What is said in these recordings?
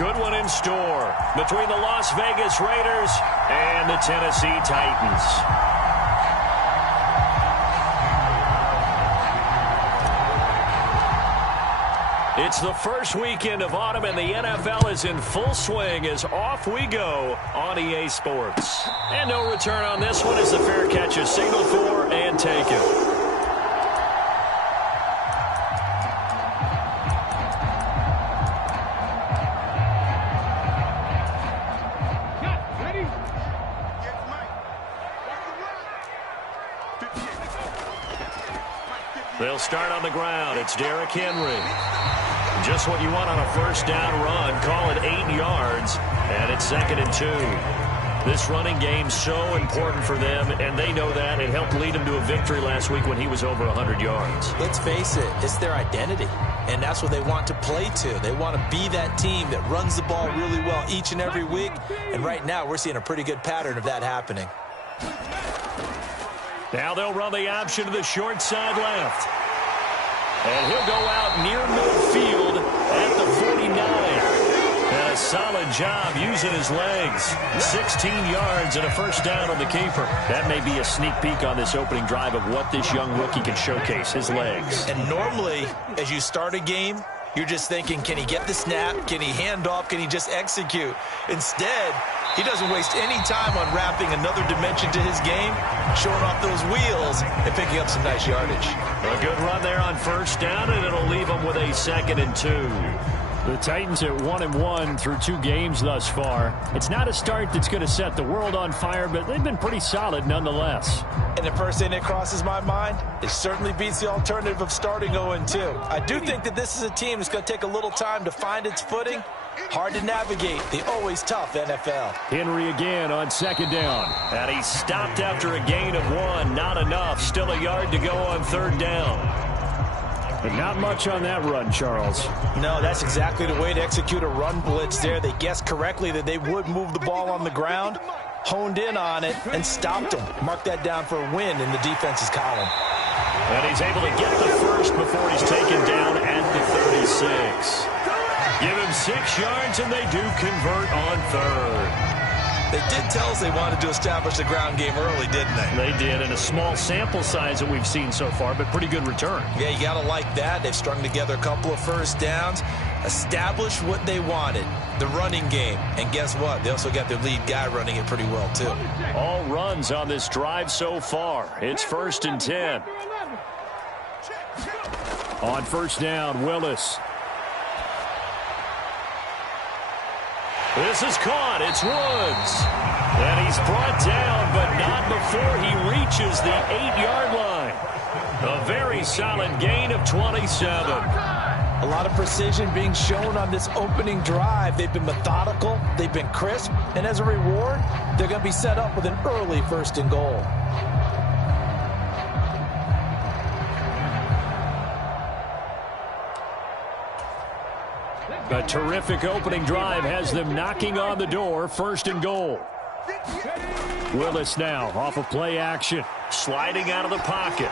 good one in store between the Las Vegas Raiders and the Tennessee Titans. It's the first weekend of autumn, and the NFL is in full swing as off we go on EA Sports. And no return on this one as the fair catch is signaled for and taken. They'll start on the ground. It's Derrick Henry. Just what you want on a first down run. Call it 8 yards, and it's 2nd and 2. This running game's so important for them, and they know that. It helped lead them to a victory last week when he was over 100 yards. Let's face it, it's their identity, and that's what they want to play to. They want to be that team that runs the ball really well each and every week, and right now we're seeing a pretty good pattern of that happening. Now they'll run the option to the short side left. And he'll go out near midfield at the 49. And a solid job using his legs. 16 yards and a first down on the keeper. That may be a sneak peek on this opening drive of what this young rookie can showcase, his legs. And normally, as you start a game, you're just thinking, can he get the snap? Can he hand off? Can he just execute? Instead, he doesn't waste any time on wrapping another dimension to his game, showing off those wheels and picking up some nice yardage. A good run there on first down, and it'll leave him with a 2nd and 2. The Titans at 1-1 through 2 games thus far. It's not a start that's going to set the world on fire, but they've been pretty solid nonetheless. And the first thing that crosses my mind, it certainly beats the alternative of starting 0-2. I do think that this is a team that's going to take a little time to find its footing. Hard to navigate the always tough NFL. Henry again on 2nd down. And he stopped after a gain of 1. Not enough. Still a yard to go on 3rd down. But not much on that run, Charles. No, that's exactly the way to execute a run blitz there. They guessed correctly that they would move the ball on the ground, honed in on it, and stopped them. Mark that down for a win in the defense's column. And he's able to get the first before he's taken down at the 36. Give him 6 yards, and they do convert on 3rd. They did tell us they wanted to establish the ground game early, didn't they? They did, and a small sample size that we've seen so far, but pretty good return. Yeah, you got to like that. They've strung together a couple of first downs, established what they wanted, the running game. And guess what? They also got their lead guy running it pretty well, too. All runs on this drive so far. It's 1st and 10. On first down, Willis. This is caught. It's Woods. And he's brought down, but not before he reaches the 8-yard line. A very solid gain of 27. A lot of precision being shown on this opening drive. They've been methodical. They've been crisp. And as a reward, they're going to be set up with an early 1st and goal. A terrific opening drive has them knocking on the door. 1st and goal. Willis now off of play action. Sliding out of the pocket.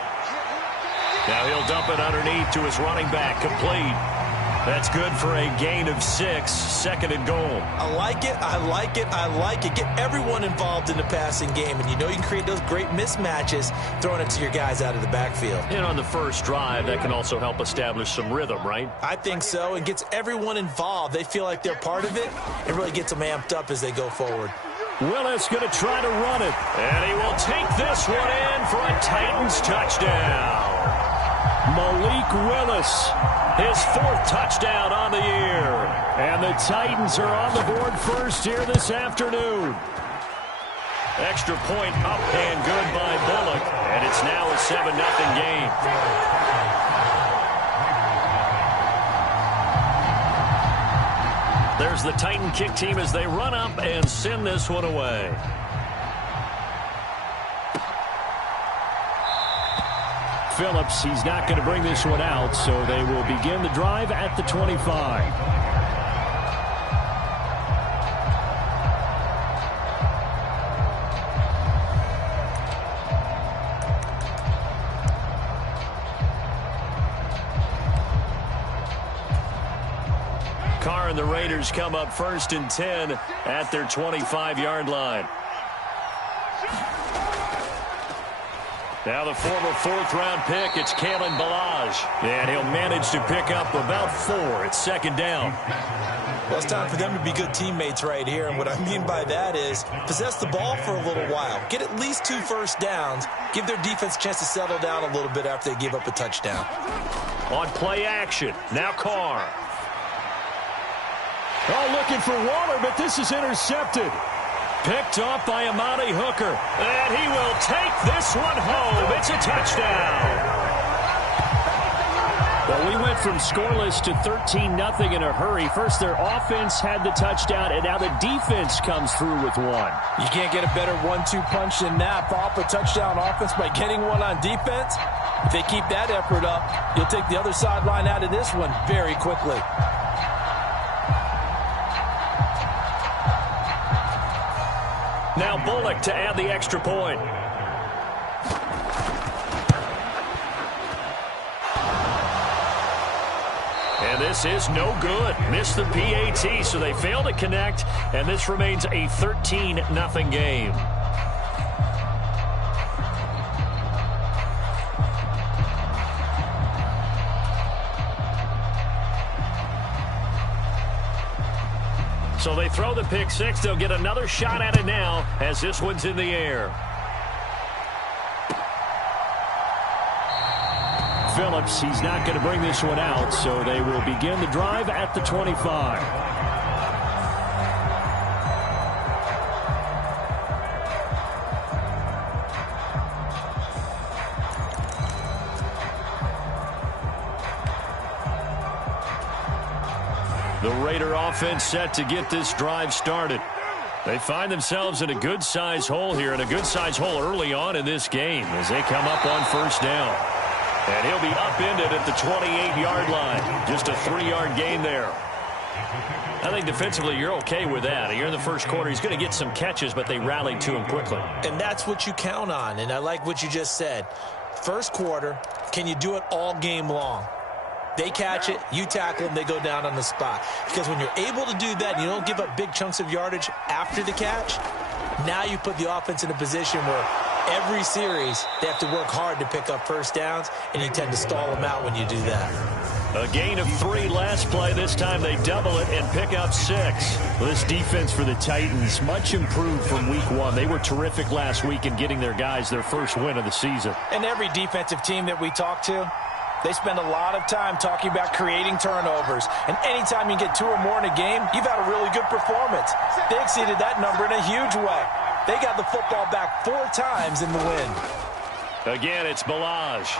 Now he'll dump it underneath to his running back. Complete. That's good for a gain of 6. 2nd and goal. I like it. I like it. I like it. Get everyone involved in the passing game. And you know you can create those great mismatches throwing it to your guys out of the backfield. And on the first drive, that can also help establish some rhythm, right? I think so. It gets everyone involved. They feel like they're part of it. It really gets them amped up as they go forward. Willis going to try to run it. And he will take this one in for a Titans touchdown. Malik Willis. His 4th touchdown on the year. And the Titans are on the board first here this afternoon. Extra point up and good by Bullock. And it's now a 7-0 game. There's the Titan kick team as they run up and send this one away. Phillips, he's not going to bring this one out, so they will begin the drive at the 25. the Raiders come up 1st and 10 at their 25-yard line. Now the former 4th-round pick, it's Kalen Ballage. And he'll manage to pick up about 4 at 2nd down. Well, it's time for them to be good teammates right here. And what I mean by that is possess the ball for a little while. Get at least 2 first downs. Give their defense a chance to settle down a little bit after they give up a touchdown. On play action, now Carr. Oh, looking for Waller, but this is intercepted. Picked off by Amani Hooker. And he will take this one home. It's a touchdown. Well, we went from scoreless to 13-0 in a hurry. First, their offense had the touchdown, and now the defense comes through with one. You can't get a better 1-2 punch than that. Follow up a touchdown offense by getting one on defense. If they keep that effort up, you'll take the other sideline out of this one very quickly. Now Bullock to add the extra point. And this is no good. Missed the PAT, so they fail to connect, and this remains a 13-0 game. So they throw the pick six. They'll get another shot at it now as this one's in the air. Phillips, he's not going to bring this one out, so they will begin the drive at the 25. The Raider offense set to get this drive started. They find themselves in a good-sized hole here, and a good-sized hole early on in this game as they come up on 1st down. And he'll be upended at the 28-yard line. Just a 3-yard gain there. I think defensively you're okay with that. You're in the first quarter. He's going to get some catches, but they rallied to him quickly. And that's what you count on, and I like what you just said. First quarter, can you do it all game long? They catch it, you tackle them, they go down on the spot. Because when you're able to do that and you don't give up big chunks of yardage after the catch, now you put the offense in a position where every series they have to work hard to pick up first downs, and you tend to stall them out when you do that. A gain of 3 last play. This time they double it and pick up 6. Well, this defense for the Titans, much improved from week 1. They were terrific last week in getting their guys their first win of the season. And every defensive team that we talk to, they spend a lot of time talking about creating turnovers. And anytime you get 2 or more in a game, you've had a really good performance. They exceeded that number in a huge way. They got the football back 4 times in the win. Again, it's Ballage.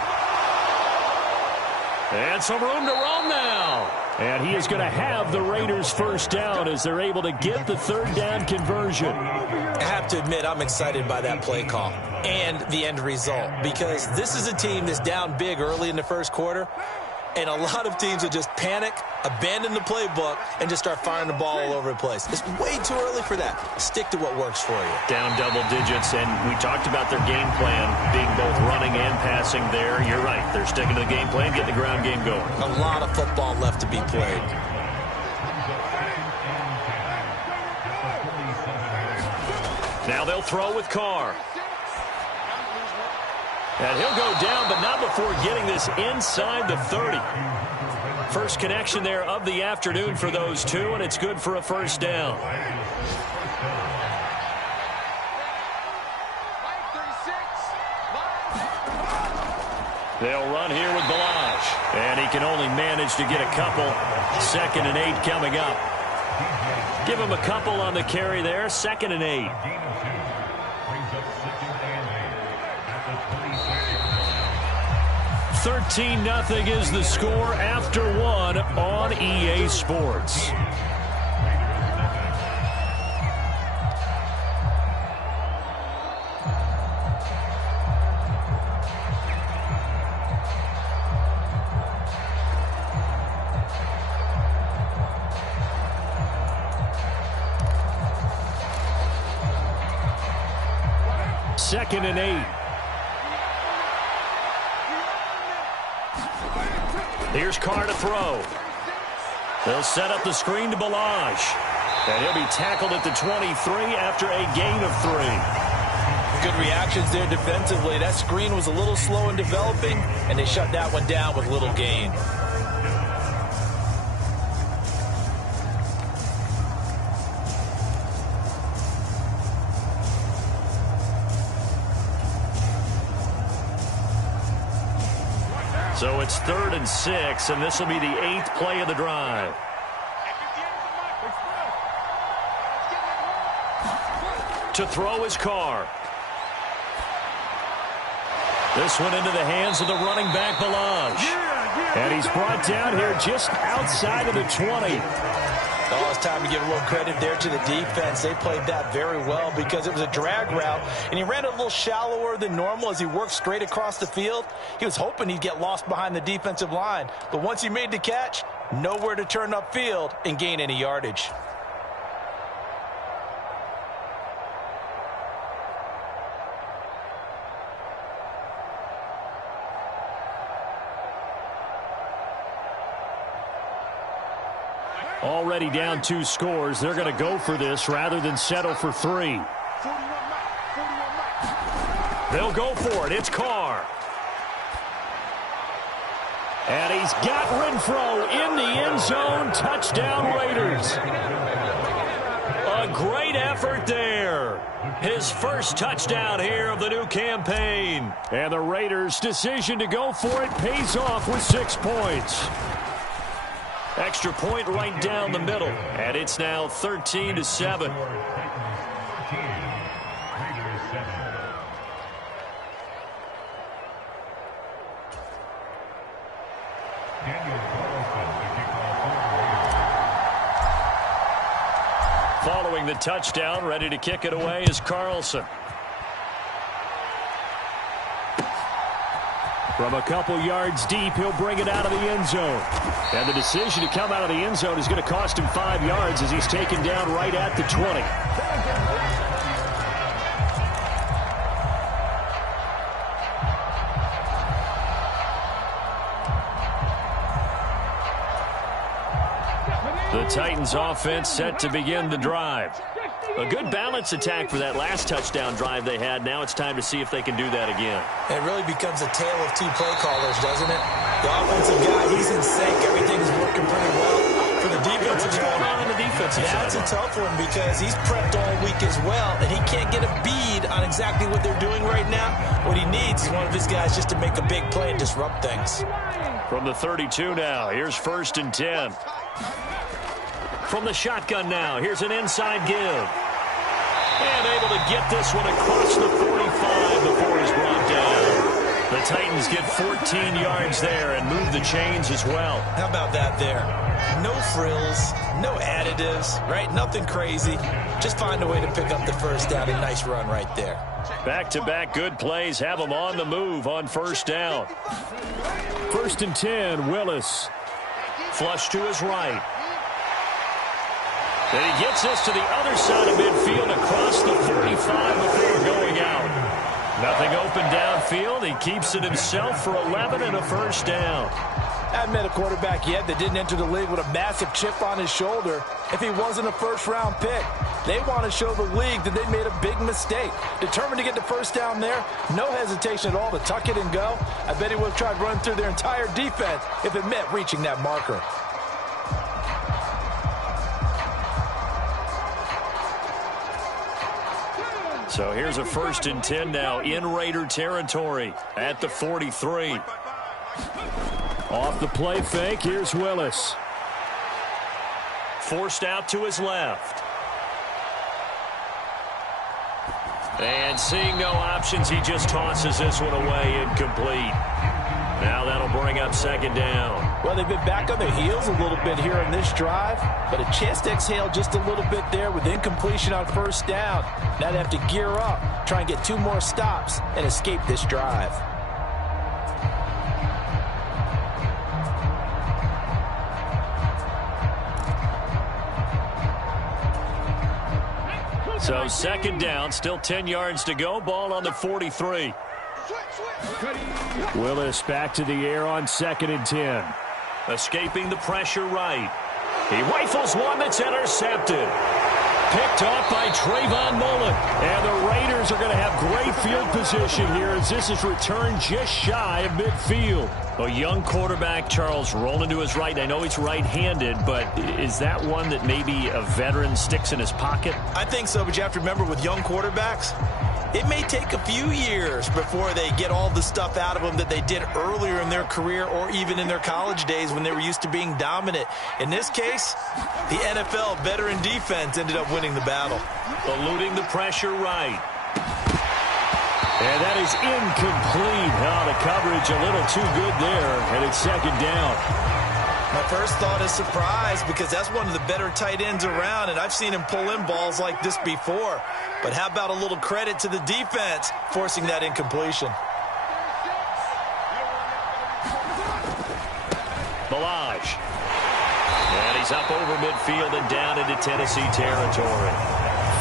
And some room to roam now. And he is going to have the Raiders first down as they're able to get the 3rd down conversion. I have to admit, I'm excited by that play call and the end result, because this is a team that's down big early in the first quarter, and a lot of teams will just panic, abandon the playbook, and just start firing the ball all over the place. It's way too early for that. Stick to what works for you. Down double digits, and we talked about their game plan being both running and passing there. You're right. They're sticking to the game plan, getting the ground game going. A lot of football left to be played. Now they'll throw with Carr. And he'll go down, but not before getting this inside the 30. First connection there of the afternoon for those two, and it's good for a first down. They'll run here with Ballage. And he can only manage to get a couple. 2nd and 8 coming up. Give him a couple on the carry there. 2nd and 8. 13-0 is the score after 1 on EA Sports. Second and 8. Here's Carr to throw. They'll set up the screen to Balaj. And he'll be tackled at the 23 after a gain of 3. Good reactions there defensively. That screen was a little slow in developing, and they shut that one down with little gain. So it's 3rd and 6, and this will be the 8th play of the drive. To throw his Carr. This one into the hands of the running back, Balaj. And he's brought down here just outside of the 20. Oh, it's time to give a little credit there to the defense. They played that very well because it was a drag route, and he ran it a little shallower than normal as he worked straight across the field. He was hoping he'd get lost behind the defensive line, but once he made the catch, nowhere to turn upfield and gain any yardage. Already down 2 scores. They're going to go for this rather than settle for 3. They'll go for it. It's Carr. And he's got Renfro in the end zone. Touchdown, Raiders. A great effort there. His first touchdown here of the new campaign. And the Raiders' decision to go for it pays off with 6 points. Extra point right down the middle. And it's now 13-7. Following the touchdown, ready to kick it away is Carlson. From a couple yards deep, he'll bring it out of the end zone. And the decision to come out of the end zone is going to cost him 5 yards as he's taken down right at the 20. The Titans offense set to begin the drive. A good balance attack for that last touchdown drive they had. Now it's time to see if they can do that again. It really becomes a tale of 2 play callers, doesn't it? The offensive guy, he's in sync. Everything is working pretty well. For the defensive What's going on the defensive side? That's a tough one because he's prepped all week as well, and he can't get a bead on exactly what they're doing right now. What he needs is one of his guys just to make a big play and disrupt things. From the 32 now, here's 1st and 10. From the shotgun now, here's an inside give. And able to get this one across the 45 before he's brought down. The Titans get 14 yards there and move the chains as well. How about that there? No frills, no additives, right? Nothing crazy. Just find a way to pick up the first down. A nice run right there. Back-to-back good plays have them on the move on 1st down. 1st and 10, Willis. Flush to his right. And he gets this to the other side of midfield across the 45 before going out. Nothing open downfield. He keeps it himself for 11 and a 1st down. I haven't met a quarterback yet that didn't enter the league with a massive chip on his shoulder if he wasn't a 1st-round pick. They want to show the league that they made a big mistake. Determined to get the 1st down there, no hesitation at all to tuck it and go. I bet he would have tried running through their entire defense if it meant reaching that marker. So here's a 1st and 10 now in Raider territory at the 43. Off the play fake, here's Willis. Forced out to his left. And seeing no options, he just tosses this one away incomplete. Now that'll bring up 2nd down. Well, they've been back on their heels a little bit here in this drive, but a chance to exhale just a little bit there with incompletion on 1st down. Now they have to gear up, try and get 2 more stops, and escape this drive. So 2nd down, still 10 yards to go. Ball on the 43. Willis back to the air on 2nd and 10. Escaping the pressure right. He rifles one that's intercepted. Picked off by Trayvon Mullen. And the Raiders are going to have great field position here as this is returned just shy of midfield. A young quarterback, Charles, rolling to his right. I know he's right-handed, but is that one that maybe a veteran sticks in his pocket? I think so, but you have to remember with young quarterbacks, it may take a few years before they get all the stuff out of them that they did earlier in their career or even in their college days when they were used to being dominant. In this case, the NFL veteran defense ended up winning the battle. Eluding the pressure right. And that is incomplete. Oh, the coverage a little too good there, and it's second down. My first thought is surprise because that's one of the better tight ends around, and I've seen him pull in balls like this before. But how about a little credit to the defense forcing that incompletion? Balaj. And he's up over midfield and down into Tennessee territory.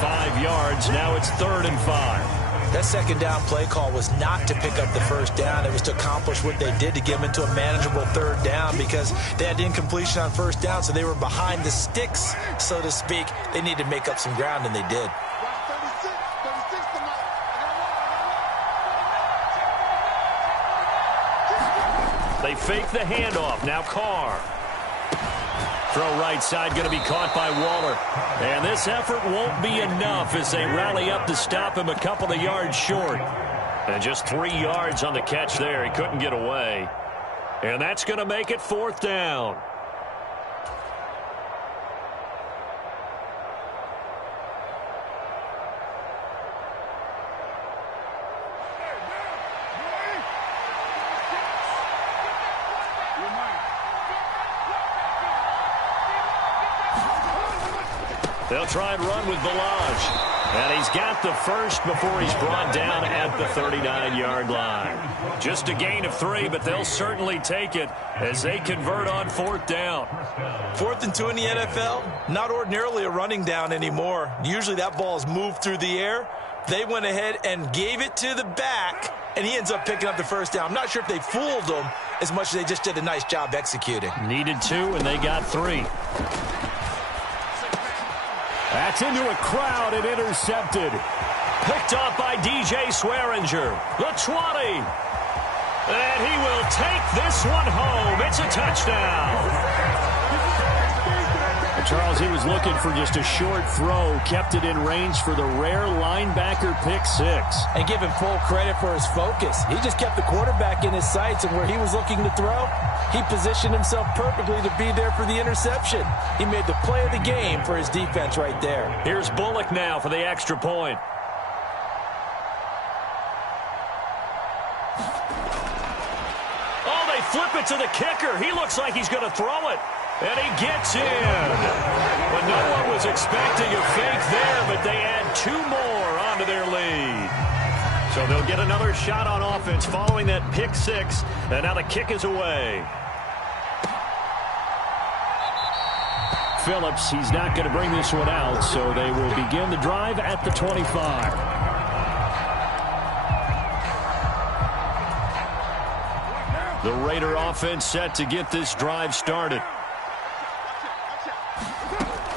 5 yards. Now it's 3rd and 5. That second down play call was not to pick up the first down. It was to accomplish what they did to get them into a manageable 3rd down because they had incompletion on first down, so they were behind the sticks, so to speak. They needed to make up some ground, and they did. They fake the handoff. Now Carr. Throw right side going to be caught by Waller. And this effort won't be enough as they rally up to stop him a couple of yards short. And just 3 yards on the catch there. He couldn't get away. And that's going to make it 4th down. They'll try and run with Balaj. And he's got the first before he's brought down at the 39-yard line. Just a gain of 3, but they'll certainly take it as they convert on 4th down. 4th and 2 in the NFL, not ordinarily a running down anymore. Usually that ball is moved through the air. They went ahead and gave it to the back, and he ends up picking up the first down. I'm not sure if they fooled him as much as they just did a nice job executing. Needed 2, and they got 3. That's into a crowd and intercepted. Picked off by DJ Swearinger. The 20. And he will take this one home. It's a touchdown. Charles, he was looking for just a short throw. Kept it in range for the rare linebacker pick 6. And give him full credit for his focus. He just kept the quarterback in his sights, and where he was looking to throw, he positioned himself perfectly to be there for the interception. He made the play of the game for his defense right there. Here's Bullock now for the extra point. Oh, they flip it to the kicker. He looks like he's going to throw it. And he gets in. But no one was expecting a fake there, but they add 2 more onto their lead. So they'll get another shot on offense following that pick 6. And now the kick is away. Phillips, he's not going to bring this one out, so they will begin the drive at the 25. The Raider offense set to get this drive started.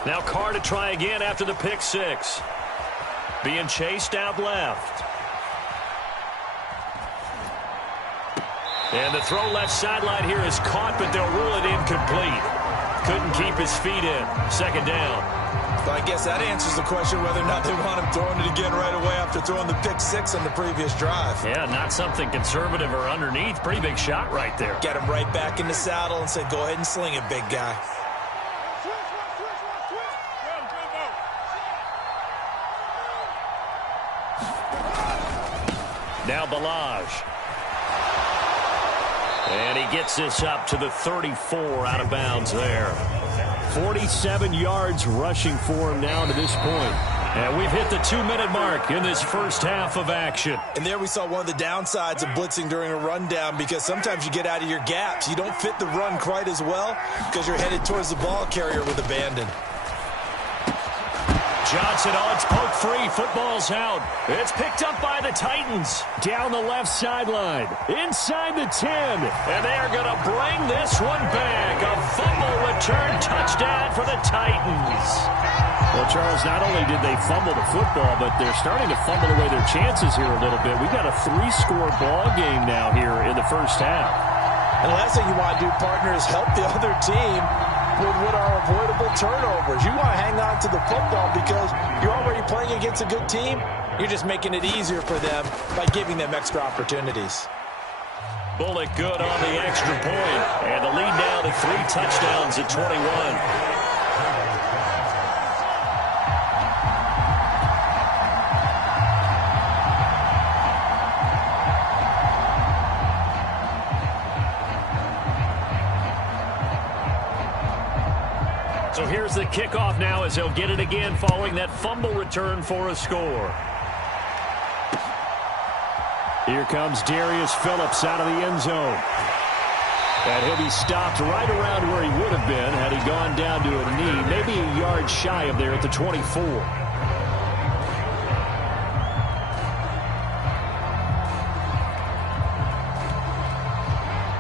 Now Carr to try again after the pick 6. Being chased out left. And the throw left sideline here is caught, but they'll rule it incomplete. Couldn't keep his feet in. 2nd down. So I guess that answers the question whether or not they want him throwing it again right away after throwing the pick 6 on the previous drive. Yeah, not something conservative or underneath. Pretty big shot right there. Get him right back in the saddle and said, go ahead and sling it, big guy. Now Balaj. And he gets this up to the 34 out of bounds there. 47 yards rushing for him now to this point. And we've hit the 2-minute mark in this first half of action. And there we saw one of the downsides of blitzing during a rundown because sometimes you get out of your gaps. You don't fit the run quite as well because you're headed towards the ball carrier with abandon. Johnson, it's poked free. Football's out. It's picked up by the Titans. Down the left sideline. Inside the 10. And they are going to bring this one back. A fumble return touchdown for the Titans. Well, Charles, not only did they fumble the football, but they're starting to fumble away their chances here a little bit. We've got a 3-score ball game now here in the first half. And the last thing you want to do, partner, is help the other team with what are avoidable turnovers. You want to hang on to the football because you're already playing against a good team. You're just making it easier for them by giving them extra opportunities. Bullock good on the extra point. And the lead now to 3 touchdowns at 21. So here's the kickoff now as they'll get it again following that fumble return for a score. Here comes Darius Phillips out of the end zone. And he'll be stopped right around where he would have been had he gone down to a knee, maybe a yard shy of there at the 24.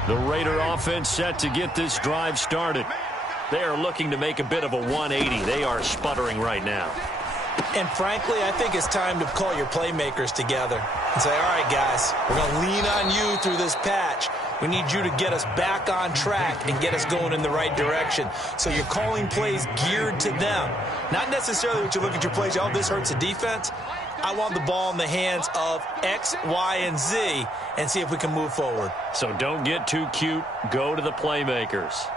The Raider offense set to get this drive started. They are looking to make a bit of a 180. They are sputtering right now. And frankly, I think it's time to call your playmakers together and say, all right, guys, we're going to lean on you through this patch. We need you to get us back on track and get us going in the right direction. So you're calling plays geared to them. Not necessarily what you look at your plays, oh, this hurts the defense. I want the ball in the hands of X, Y, and Z and see if we can move forward. So don't get too cute. Go to the playmakers.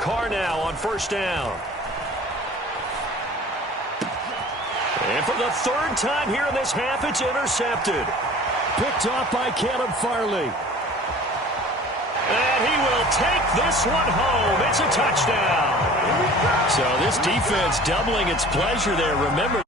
Carr now on first down. And for the 3rd time here in this half, it's intercepted. Picked off by Caleb Farley. And he will take this one home. It's a touchdown. So this defense doubling its pleasure there. Remember,